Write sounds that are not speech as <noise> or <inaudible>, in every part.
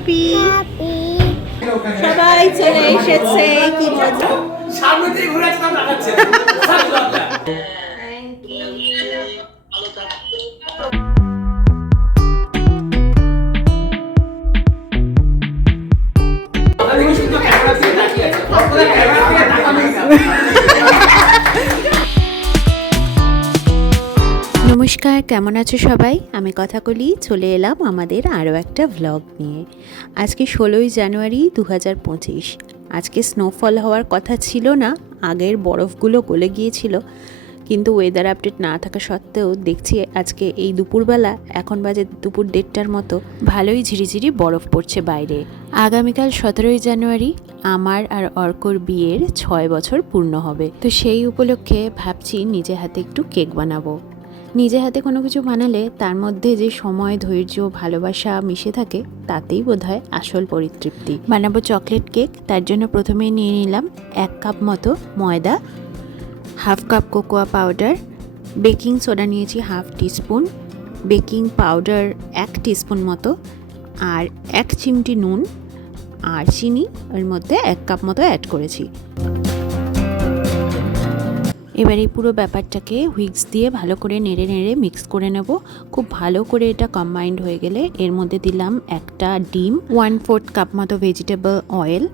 Happy সবাই চলে এসেছে কি মজা। সামনে থেকে ঘুরে আছে দিয়ে তাকিয়ে আছে। নমস্কার, কেমন আছো সবাই? আমি কথা বলি চলে এলাম আমাদের আরও একটা ভ্লগ নিয়ে। আজকে ষোলোই জানুয়ারি দু হাজার পঁচিশ। আজকে স্নোফল হওয়ার কথা ছিল না, আগের বরফগুলো গলে গিয়েছিল। কিন্তু ওয়েদার আপডেট না থাকা সত্ত্বেও দেখছি আজকে এই দুপুরবেলা, এখন বাজে দুপুর দেড়টার মতো, ভালোই ঝিরিঝিরি বরফ পড়ছে বাইরে। আগামীকাল সতেরোই জানুয়ারি, আমার আর অর্কর বিয়ের ছয় বছর পূর্ণ হবে। তো সেই উপলক্ষে ভাবছি নিজে হাতে একটু কেক বানাবো। নিজে হাতে কোনো কিছু বানালে তার মধ্যে যে সময়, ধৈর্য, ভালোবাসা মিশে থাকে, তাতেই বোধহয় আসল পরিতৃপ্তি। বানাবো চকলেট কেক, তার জন্য প্রথমেই নিয়ে নিলাম এক কাপ মতো ময়দা, half cup cocoa powder, baking soda নিয়েছি হাফ টিস্পুন, বেকিং পাউডার এক টিস্পুন মতো, আর এক চিমটি নুন আর চিনি, এর মধ্যে এক কাপ মতো অ্যাড করেছি। এবার এই পুরো ব্যাপারটাকে হুইক্স দিয়ে ভালো করে নেড়ে নেড়ে মিক্স করে নেব। খুব ভালো করে এটা কম্বাইন্ড হয়ে গেলে এর মধ্যে দিলাম একটা ডিম ওয়ান ফোর্থ কাপ মতো ভেজিটেবল অয়েল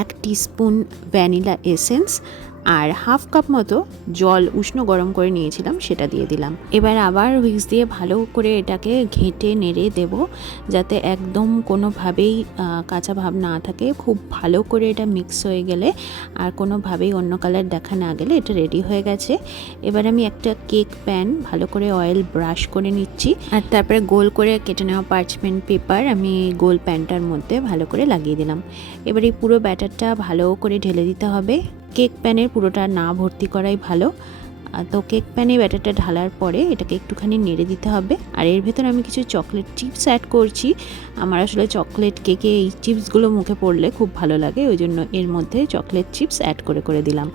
এক টিস্পুন ভ্যানিলা এসেন্স আর হাফ কাপ মতো জল উষ্ণ গরম করে নিয়েছিলাম, সেটা দিয়ে দিলাম। এবার আবার হুইক্স দিয়ে ভালো করে এটাকে ঘেঁটে নেড়ে দেব, যাতে একদম কোনোভাবেই কাঁচা ভাব না থাকে। খুব ভালো করে এটা মিক্স হয়ে গেলে আর কোনোভাবেই অন্য কালার দেখা না গেলে এটা রেডি হয়ে গেছে। এবার আমি একটা কেক প্যান ভালো করে অয়েল ব্রাশ করে নিচ্ছি। আর তারপরে গোল করে কেটে নেওয়া পার্চমেন্ট পেপার আমি গোল প্যানটার মধ্যে ভালো করে লাগিয়ে দিলাম। এবার এই পুরো ব্যাটারটা ভালো করে ঢেলে দিতে হবে। কেক প্যানের পুরোটা না ভর্তি করাই ভালো। তো কেক প্যানে ব্যাটারটা ঢালার পরে এটাকে একটুখানি নেড়ে দিতে হবে। আর এর ভেতরে আমি কিছু চকলেট চিপস অ্যাড করছি। আমার আসলে চকলেট কেকে এই চিপসগুলো মুখে পড়লে খুব ভালো লাগে, ওই জন্য এর মধ্যে চকলেট চিপস অ্যাড করে করে দিলাম।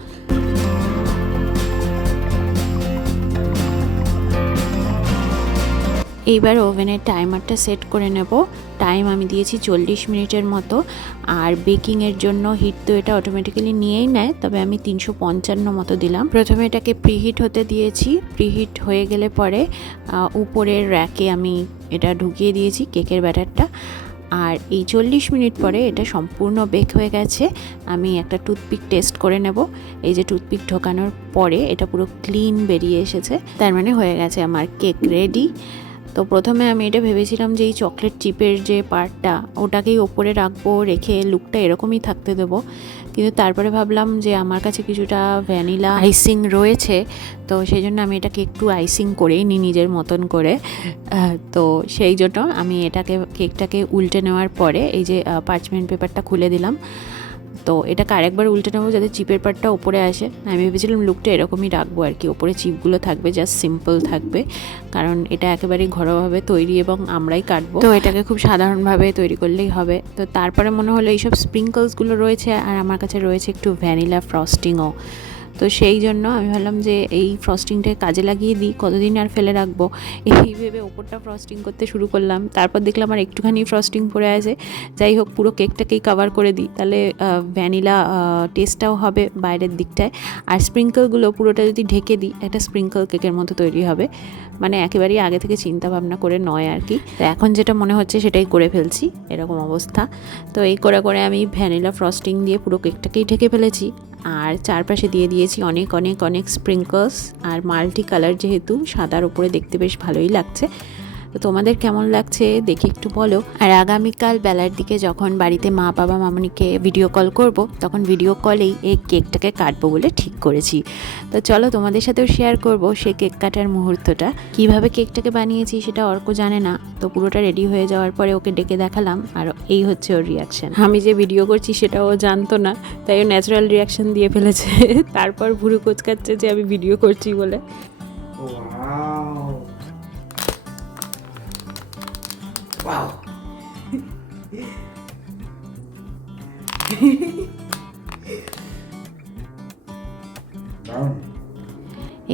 এইবার ওভেনের টাইমারটা সেট করে নেব। টাইম আমি দিয়েছি চল্লিশ মিনিটের মতো। আর বেকিংয়ের জন্য হিট তো এটা অটোমেটিক্যালি নিয়েই নেয়, তবে আমি তিনশো পঞ্চান্ন মতো দিলাম। প্রথমে এটাকে প্রিহিট হতে দিয়েছি। প্রিহিট হয়ে গেলে পরে উপরের র্যাকে আমি এটা ঢুকিয়ে দিয়েছি কেকের ব্যাটারটা। আর এই চল্লিশ মিনিট পরে এটা সম্পূর্ণ বেক হয়ে গেছে। আমি একটা টুথপিক টেস্ট করে নেব। এই যে টুথপিক ঢোকানোর পরে এটা পুরো ক্লিন বেরিয়ে এসেছে। তার মানে হয়ে গেছে আমার কেক রেডি। তো প্রথমে আমি এটা ভেবেছিলাম যে এই চকলেট চিপের যে পার্টটা ওটাকেই ওপরে রাখব, রেখে লুকটা এরকমই থাকতে দেবো। কিন্তু তারপরে ভাবলাম যে আমার কাছে কিছুটা ভ্যানিলা আইসিং রয়েছে, তো সেই জন্য আমি এটাকে একটু আইসিং করেই নিই নিজের মতন করে। তো সেই জন্য আমি এটাকে কেকটাকে উল্টে নেওয়ার পরে এই যে পার্চমেন্ট পেপারটা খুলে দিলাম। তো এটাকে আরেকবার উল্টে নেব যাতে চিপের পাটটা ওপরে আসে। আমি ভেবেছিলাম লুকটা এরকমই রাখব আর কি, ওপরে চিপগুলো থাকবে জাস্ট সিম্পল থাকবে। কারণ এটা একেবারেই ঘরোয়াভাবে তৈরি এবং আমরাই কাটবো। তো এটাকে খুব সাধারণভাবে তৈরি করলেই হবে। তো তারপরে মনে হলো এইসব স্প্রিঙ্কলসগুলো রয়েছে, আর আমার কাছে রয়েছে একটু ভ্যানিলা ফ্রস্টিংও তো সেই জন্য আমি ভাবলাম যে এই ফ্রস্টিংটাকে কাজে লাগিয়ে দিই, কতদিন আর ফেলে রাখব? এই ভেবে ওপরটা ফ্রস্টিং করতে শুরু করলাম। তারপর দেখলাম আর একটুখানি ফ্রস্টিং পড়ে আছে। যাই হোক, পুরো কেকটাকেই কভার করে দিই। তাহলে ভ্যানিলা টেস্টটাও হবে বাইরের দিকটায়। আর স্প্রিঙ্কলগুলো পুরোটা যদি ঢেকে দিই, একটা স্প্রিঙ্কল কেকের মতো তৈরি হবে। মানে একেবারেই আগে থেকে চিন্তা ভাবনা করে নয় আর কি। তো এখন যেটা মনে হচ্ছে, সেটাই করে ফেলছি। এরকম অবস্থা। তো এই করে করে আমি ভ্যানিলা ফ্রস্টিং দিয়ে পুরো কেকটাকেই ঢেকে ফেলেছি। আর চারপাশে দিয়ে দিয়ে দিয়েছি অনেক অনেক অনেক স্প্রিঙ্কলস আর মাল্টি কালার যেহেতু সাদার উপরে দেখতে বেশ ভালোই লাগছে। তো তোমাদের কেমন লাগছে দেখে একটু বলো। আর আগামীকাল বেলার দিকে যখন বাড়িতে মা, বাবা, মামনিকে ভিডিও কল করব, তখন ভিডিও কলেই এই কেকটাকে কাটবো বলে ঠিক করেছি। তো চলো তোমাদের সাথেও শেয়ার করব সেই কেক কাটার মুহূর্তটা। কীভাবে কেকটাকে বানিয়েছি সেটা অর্ক জানে না। তো পুরোটা রেডি হয়ে যাওয়ার পরে ওকে ডেকে দেখালাম আর এই হচ্ছে ওর রিয়াকশন আমি যে ভিডিও করছি সেটা ও জানতো না, তাই ও ন্যাচারাল রিয়াকশন দিয়ে ফেলেছে। <laughs> তারপর ভুরু কোচকাচ্ছে যে আমি ভিডিও করছি বলে। ওয়াও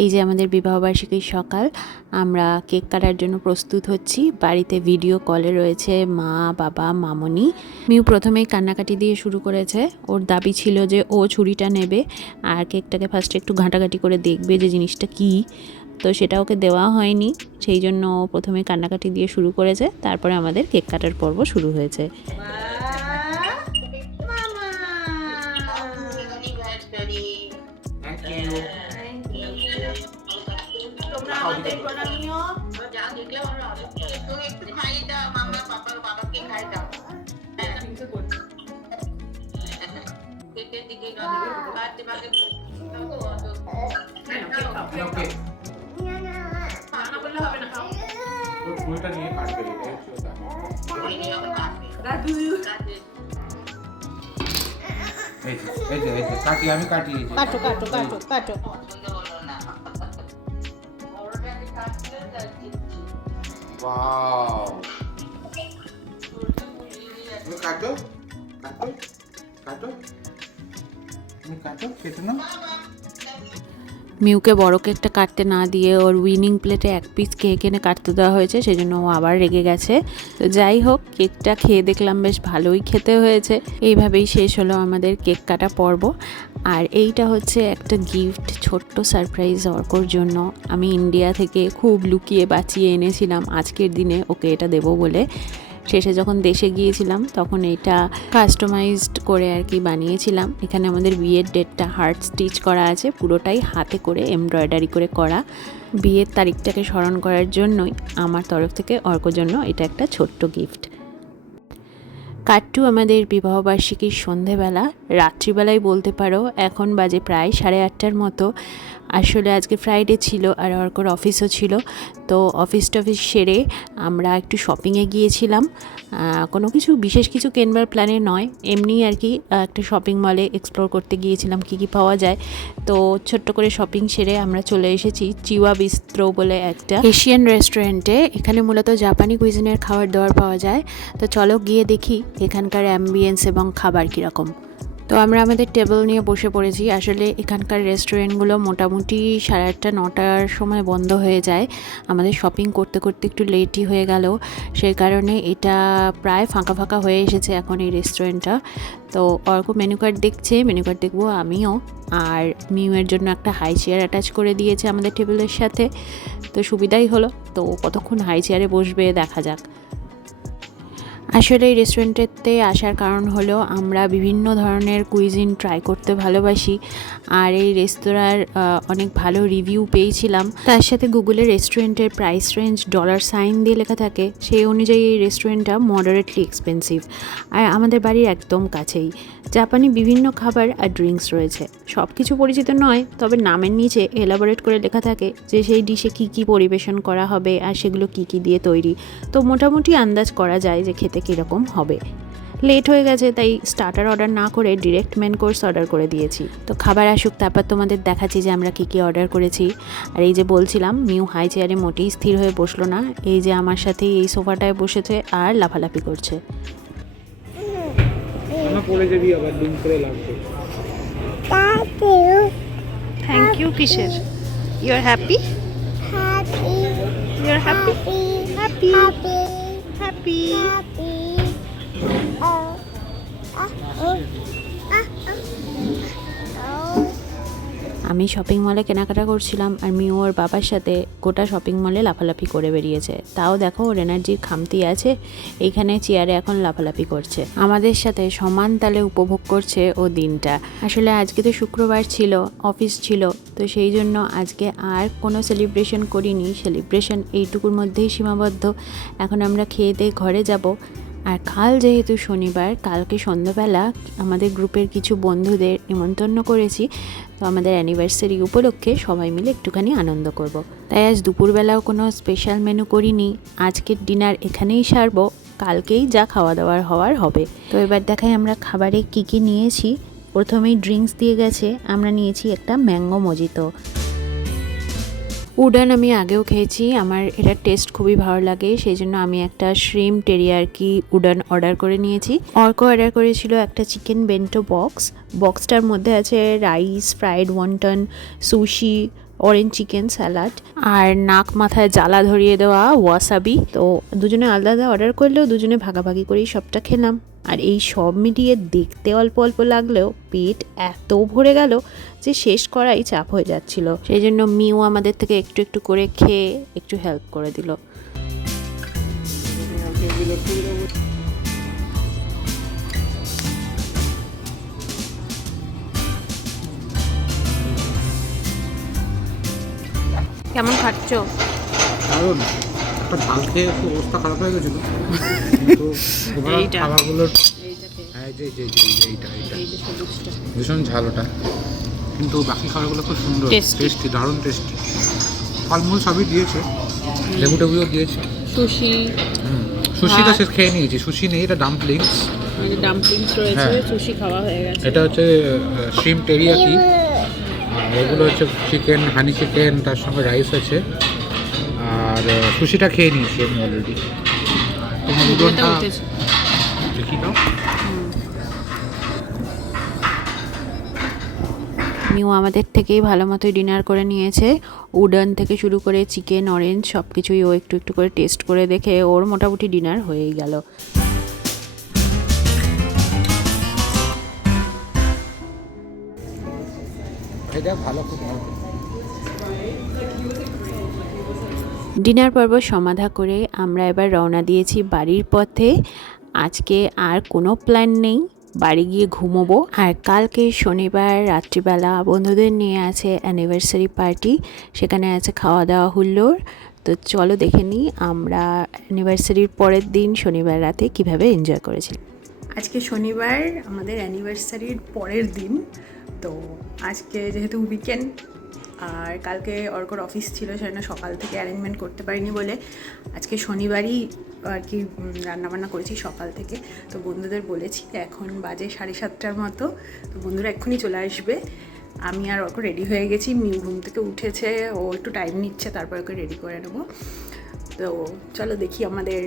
এই যে আমাদের বিবাহবার্ষিকীর সকাল আমরা কেক কাটার জন্য প্রস্তুত হচ্ছি। বাড়িতে ভিডিও কলে রয়েছে মা বাবা মামনি। মিউ প্রথমেই কান্নাকাটি দিয়ে শুরু করেছে। ওর দাবি ছিল যে ও ছুরিটা নেবে আর কেকটাকে ফার্স্টে একটু ঘাঁটাঘাঁটি করে দেখবে যে জিনিসটা কী। তো সেটা ওকে দেওয়া হয়নি। সেই জন্য প্রথমে কান্নাকাটি দিয়ে শুরু করেছে। তারপরে আমাদের কেক কাটার পর্ব শুরু হয়েছে। দিকে বাড়তে বাড়তে ওকে ওর নিয়ে কাটবে এই যে এই যে কাটি আমি কাটি কাটো কাটো কাটো কাটো। ওয়াও। তুমি কাটো কাটো কাটো। তুমি কাটো কেটে নাও। মিউকে বড় কেকটা কাটতে না দিয়ে ওর উইনিং প্লেটে এক পিস কেক এনে কাটতে দেওয়া হয়েছে সেই জন্য ও আবার রেগে গেছে। তো যাই হোক, কেকটা খেয়ে দেখলাম বেশ ভালোই খেতে হয়েছে। এইভাবেই শেষ হলো আমাদের কেক কাটা পর্ব। আর এইটা হচ্ছে একটা গিফট ছোট্ট সারপ্রাইজ অর্কর জন্য। আমি ইন্ডিয়া থেকে খুব লুকিয়ে বাঁচিয়ে এনেছিলাম আজকের দিনে, ওকে এটা দেবো বলে। শেষে যখন দেশে গিয়েছিলাম, তখন এটা কাস্টমাইজড করে আর কি বানিয়েছিলাম। এখানে আমাদের বিয়ের ডেটটা হার্ট স্টিচ করা আছে, পুরোটাই হাতে করে এমব্রয়ডারি করে করা। বিয়ের তারিখটাকে স্মরণ করার জন্যই আমার তরফ থেকে অর্কর জন্য এটা একটা ছোট্ট গিফট কাট্টু আমাদের বিবাহবার্ষিকীর সন্ধেবেলা, রাত্রিবেলায় বলতে পারো, এখন বাজে প্রায় সাড়ে আটটার মতো। আসলে আজকে ফ্রাইডে ছিল আর অর্কর অফিসও ছিল। তো অফিস টফিস সেরে আমরা একটু শপিংয়ে গিয়েছিলাম। কোনো কিছু বিশেষ কিছু কেনবার প্ল্যানে নয়। এমনি আর কি একটা শপিং মলে এক্সপ্লোর করতে গিয়েছিলাম কী কী পাওয়া যায়। তো ছোট্ট করে শপিং সেরে আমরা চলে এসেছি চিওয়া বিস্ত্র বলে একটা এশিয়ান রেস্টুরেন্টে এখানে মূলত জাপানি কুইজিনের খাবার দাবার পাওয়া যায়। তো চলো গিয়ে দেখি এখানকার অ্যাম্বিয়েন্স এবং খাবার কীরকম। তো আমরা আমাদের টেবিল নিয়ে বসে পড়েছি। আসলে এখানকার রেস্টুরেন্টগুলো মোটামুটি সাড়ে আটটা, নটার সময় বন্ধ হয়ে যায়। আমাদের শপিং করতে করতে একটু লেটই হয়ে গেল। সেই কারণে এটা প্রায় ফাঁকা ফাঁকা হয়ে এসেছে এখন এই রেস্টুরেন্টটা তো অর্ক মেনু কার্ড দেখছে মেনু কার্ড দেখব আমিও। আর মিউয়ের জন্য একটা হাই চেয়ার অ্যাটাচ করে দিয়েছে আমাদের টেবিলের সাথে। তো সুবিধাই হলো। তো কতক্ষণ হাই চেয়ারে বসবে দেখা যাক। আসলে এই রেস্টুরেন্টেতে আসার কারণ হলো আমরা বিভিন্ন ধরনের কুইজিন ট্রাই করতে ভালোবাসি। আর এই রেস্তোরাঁর অনেক ভালো রিভিউ পেয়েছিলাম। তার সাথে গুগলে রেস্টুরেন্টের প্রাইস রেঞ্জ ডলার সাইন দিয়ে লেখা থাকে। সেই অনুযায়ী এই রেস্টুরেন্টটা মডারেটলি এক্সপেন্সিভ আর আমাদের বাড়ির একদম কাছেই। জাপানি বিভিন্ন খাবার আর ড্রিঙ্কস রয়েছে। সব কিছু পরিচিত নয়, তবে নামের নিচে এলাবোরেট করে লেখা থাকে যে সেই ডিশে কী কী পরিবেশন করা হবে আর সেগুলো কী কী দিয়ে তৈরি। তো মোটামুটি আন্দাজ করা যায় যে খেতে কীরকম হবে। লেট হয়ে গেছে তাই স্টার্টার অর্ডার না করে ডিরেক্ট মেন কোর্স অর্ডার করে দিয়েছি। তো খাবার আসুক তারপর তোমাদের দেখাচ্ছি যে আমরা কী কী অর্ডার করেছি। আর এই যে বলছিলাম মিউ হাই চেয়ারে মোটেই স্থির হয়ে বসল না। এই যে আমার সাথেই এই সোফাটায় বসেছে আর লাফালাফি করছে। আমার পড়ে যাবি আবার দুম করে লাগবে। থ্যাংক ইউ কিসের? You are happy you are happy happy happy আমি শপিং মলে কেনাকাটা করছিলাম আর মিউ ওর বাবার সাথে গোটা শপিং মলে লাফালাফি করে বেরিয়েছে। তাও দেখো ওর এনার্জির খামতি আছে, এইখানে চেয়ারে এখন লাফালাফি করছে। আমাদের সাথে সমান তালে উপভোগ করছে ও দিনটা। আসলে আজকে তো শুক্রবার ছিল অফিস ছিল, তো সেই জন্য আজকে আর কোনো সেলিব্রেশন করিনি। সেলিব্রেশন এইটুকুর মধ্যেই সীমাবদ্ধ। এখন আমরা খেয়ে দিয়ে ঘরে যাব। আর কাল যেহেতু শনিবার, কালকে সন্ধ্যাবেলা আমাদের গ্রুপের কিছু বন্ধুদের নিমন্ত্রণ করেছি, তো আমাদের অ্যানিভার্সারি উপলক্ষে সবাই মিলে একটুখানি আনন্দ করব। তাই আজ দুপুরবেলাও কোনো স্পেশাল মেনু করিনি। আজকের ডিনার এখানেই সারবো। কালকেই যা খাওয়া দাওয়ার হওয়ার হবে। তো এবার দেখাই আমরা খাবারে কি কি নিয়েছি। প্রথমেই ড্রিঙ্কস দিয়ে গেছে। আমরা নিয়েছি একটা ম্যাঙ্গো মজিতো উডান আমি আগেও খেয়েছি। আমার এটা টেস্ট খুবই ভালো লাগে সেই জন্য আমি একটা শ্রিম টেরিয়ারকি উডান অর্ডার করে নিয়েছি। অর্ক অর্ডার করেছিল একটা চিকেন বেন্টো বক্স বক্সটার মধ্যে আছে rice fried wonton sushi orange chicken salad আর নাক মাথায় জ্বালা ধরিয়ে দেওয়া ওয়াসাবি তো দুজনে আলাদা আলাদা অর্ডার করলেও দুজনে ভাগাভাগি করেই সবটা খেলাম। আর এই সব মিলিয়ে দেখতে অল্প অল্প লাগলেও পেট এত ভরে গেল যে শেষ করাই চাপ হয়ে যাচ্ছিল। সেই জন্য মিউ আমাদের থেকে একটু একটু করে খেয়ে একটু হেল্প করে দিল। কেমন খাচ্ছ? একটা ঝাল খেয়ে একটু অবস্থা খারাপ হয়ে গেছিল। তো খাবারগুলোর হ্যাঁ ভীষণ ঝাল ওটা। কিন্তু বাকি খাবারগুলো খুব সুন্দর। টেস্টি দারুণ টেস্টি ফলমূল সবই দিয়েছে। লেবু টেবুও দিয়েছে। সুশি। সুশিটা সে খেয়ে নিয়েছি। সুশি নেই এটা ডাম্পলিংস ডাম্পলিংস হ্যাঁ। সুশি খাওয়া হয়ে গেছে। এটা হচ্ছে শ্রিম টেরিয়াকি এগুলো হচ্ছে চিকেন হানি চিকেন তার সঙ্গে রাইস আছে। আর সুশিটা খেয়ে নিয়েছি আমি অলরেডি তোমার উদনটা দেখি নাও। মিউ আমাদের থেকেই ভালো মতোই ডিনার করে নিয়েছে। উডন থেকে শুরু করে চিকেন অরেঞ্জ সব কিছুই ও একটু একটু করে টেস্ট করে দেখে ওর মোটামুটি ডিনার হয়েই গেল। এটা ভালো খুব ডিনার পর্ব সমাধা করে আমরা এবার রওনা দিয়েছি বাড়ির পথে। আজকে আর কোনো প্ল্যান নেই, বাড়ি গিয়ে ঘুমোবো। আর কালকে শনিবার রাত্রিবেলা বন্ধুদের নিয়ে আছে অ্যানিভার্সারি পার্টি সেখানে আছে খাওয়া দাওয়া হুল্লোড়। তো চলো দেখে নিই আমরা অ্যানিভার্সারির পরের দিন শনিবার রাতে কীভাবে এনজয় করেছি আজকে শনিবার আমাদের অ্যানিভার্সারির পরের দিন, তো আজকে যেহেতু উইকেন্ড আর কালকে অর্কর অফিস ছিল সেজন্য সকাল থেকে অ্যারেঞ্জমেন্ট করতে পারিনি বলে আজকে শনিবারই আর কি রান্নাবান্না করেছি সকাল থেকে। তো বন্ধুদের বলেছি, এখন বাজে সাড়ে সাতটার মতো। তো বন্ধুরা এক্ষুনি চলে আসবে। আমি আর অর্ক রেডি হয়ে গেছি। মিউ ঘুম থেকে উঠেছে, ও একটু টাইম নিচ্ছে, তারপর ওকে রেডি করে নেব। তো চলো দেখি আমাদের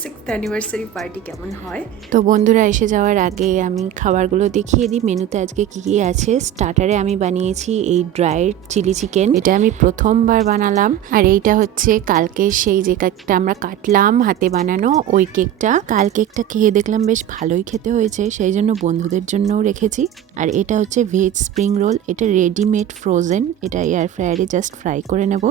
সিক্সথ অ্যানিভার্সারি পার্টি কেমন হয়। তো বন্ধুরা, এসে যাওয়ার আগে আমি খাবারগুলো দেখিয়ে দিই। মেনুতে আজকে কি কি আছে? স্টার্টারে আমি বানিয়েছি এই ড্রাইড চিলি চিকেন এটা আমি প্রথমবার বানালাম। আর এইটা হচ্ছে কালকে সেই যে কেকটা আমরা কাটলাম হাতে বানানো, ওই কেকটা কাল কেকটা খেয়ে দেখলাম বেশ ভালোই খেতে হয়েছে, সেই জন্য বন্ধুদের জন্যও রেখেছি। আর এটা হচ্ছে ভেজ স্প্রিং রোল এটা রেডিমেড ফ্রোজেন এটা এয়ার ফ্রায়ারে জাস্ট ফ্রাই করে নেব।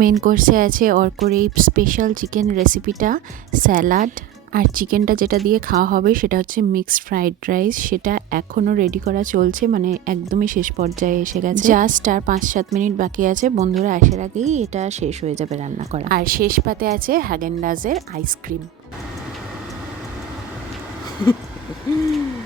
মেন কোর্সে আছে অর্কর এই স্পেশাল চিকেন রেসিপিটা স্যালাড আর চিকেনটা যেটা দিয়ে খাওয়া হবে সেটা হচ্ছে মিক্সড ফ্রাইড রাইস সেটা এখনও রেডি করা চলছে মানে একদমই শেষ পর্যায়ে এসে গেছে। জাস্ট আর পাঁচ সাত মিনিট বাকি আছে বন্ধুরা আসার আগেই এটা শেষ হয়ে যাবে রান্না করা। আর শেষ পাতে আছে হ্যাগেন্ডাজের আইসক্রিম <laughs>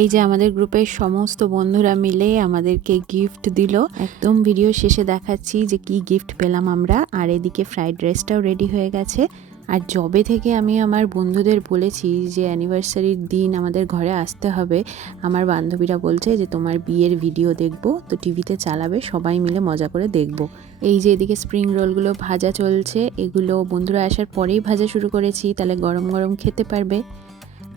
এই যে আমাদের গ্রুপের সমস্ত বন্ধুরা মিলে আমাদেরকে গিফট দিল। একদম ভিডিও শেষে দেখাচ্ছি যে কি গিফট পেলাম আমরা। আর এদিকে ফ্রাইড রাইসটাও রেডি হয়ে গেছে। আর জবে থেকে আমি আমার বন্ধুদের বলেছি যে অ্যানিভার্সারির দিন আমাদের ঘরে আসতে হবে, আমার বান্ধবীরা বলছে যে তোমার বিয়ের ভিডিও দেখব, তো টিভিতে চালাবে, সবাই মিলে মজা করে দেখব। এই যে এদিকে স্প্রিং রোলগুলো ভাজা চলছে, এগুলো বন্ধুরা আসার পরেই ভাজা শুরু করেছি, তাহলে গরম গরম খেতে পারবে।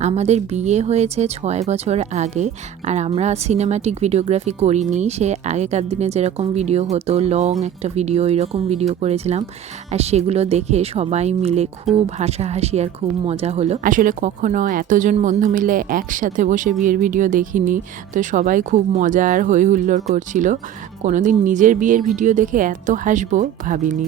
আমাদের বিয়ে হয়েছে ছয় বছর আগে আর আমরা সিনেমাটিক ভিডিওগ্রাফি করিনি। সে আগেকার দিনে যেরকম ভিডিও হতো লং একটা ভিডিও এরকম ভিডিও করেছিলাম। আর সেগুলো দেখে সবাই মিলে খুব হাসাহাসি আর খুব মজা হলো। আসলে কখনো এতজন বন্ধু মিলে একসাথে বসে বিয়ের ভিডিও দেখিনি, তো সবাই খুব মজা আর হই হুল্লোড় করছিল। কোনোদিন নিজের বিয়ের ভিডিও দেখে এত হাসবো ভাবিনি।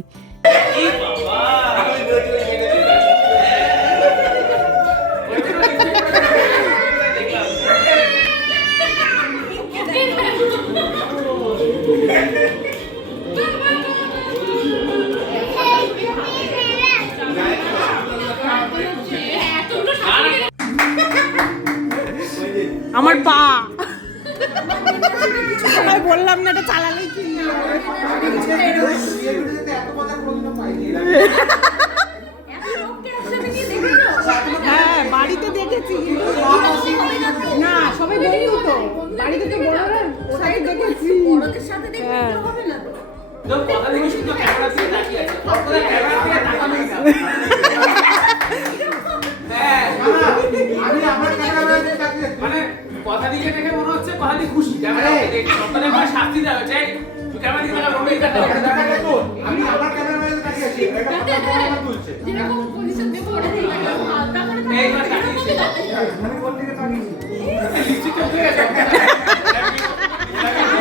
তো বাড়িতে তো বড়রা ওরাই দেখেছি হ্যাঁ। কথা দেখে তাকানোই না হ্যাঁ। আমি আমার ক্যামেরা তাকিয়ে মানে কথা দিকে দেখে মনে হচ্ছে কথা দিয়ে খুশি। ক্যামেরা দেখে মানে শাস্তি দেওয়া হচ্ছে ক্যামেরা দিয়ে তাকা কাটা আমি আমার ক্যামেরা তাকিয়ে আছি। এটা ফটো কাটিয়েছে মানে কোন দিকে তাকিয়েছি <laughs> <laughs>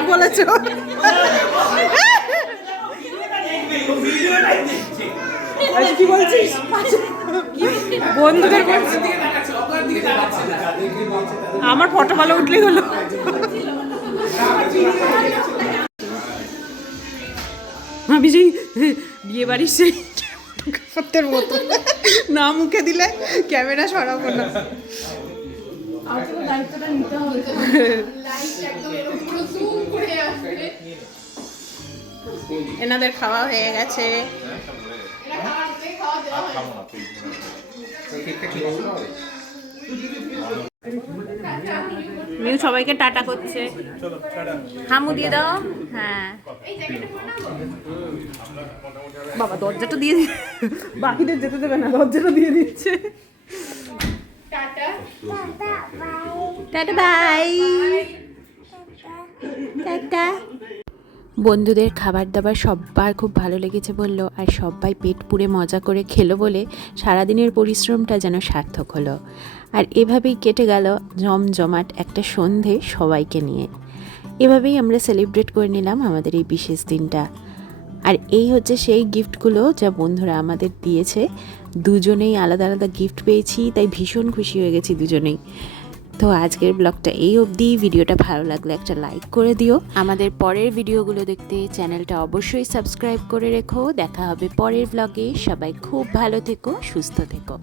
ঠিক বলেছ। আচ্ছা, বন্ধুদের আমার ফটো ভালো উঠলে হলো। আমি সেই বিয়ে বাড়ির সেই মতো। না মুখে দিলে ক্যামেরা সরাবো না। এনাদের খাওয়া হয়ে গেছে। মিউ সবাইকে টাটা করছে। হামু দিয়ে দাও। হ্যাঁ। বাবা, দরজাটা দিয়ে বাকিদের যেতে দেবে না, দরজাটা দিয়ে দিচ্ছে। Tata, bye. টাটা। বন্ধুদের খাবার দাবার সবার খুব ভালো লেগেছে বলল, আর সবাই পেট পুড়ে মজা করে খেলো বলে সারাদিনের পরিশ্রমটা যেন সার্থক হলো। আর এভাবেই কেটে গেল জমজমাট একটা সন্ধে সবাইকে নিয়ে। এভাবেই আমরা সেলিব্রেট করে নিলাম আমাদের এই বিশেষ দিনটা। আর এই হচ্ছে সেই গিফটগুলো যা বন্ধুরা আমাদের দিয়েছে। দুজনেই আলাদা আলাদা গিফট পেয়েছি, তাই ভীষণ খুশি হয়ে গেছি দুজনেই। তো আজকের ব্লগটা এই অবধি। ভিডিওটা ভালো লাগলে একটা লাইক করে দিও। আমাদের পরের ভিডিওগুলো দেখতে চ্যানেলটা অবশ্যই সাবস্ক্রাইব করে রেখো। দেখা হবে পরের ব্লগে সবাই খুব ভালো থেকো, সুস্থ থেকো।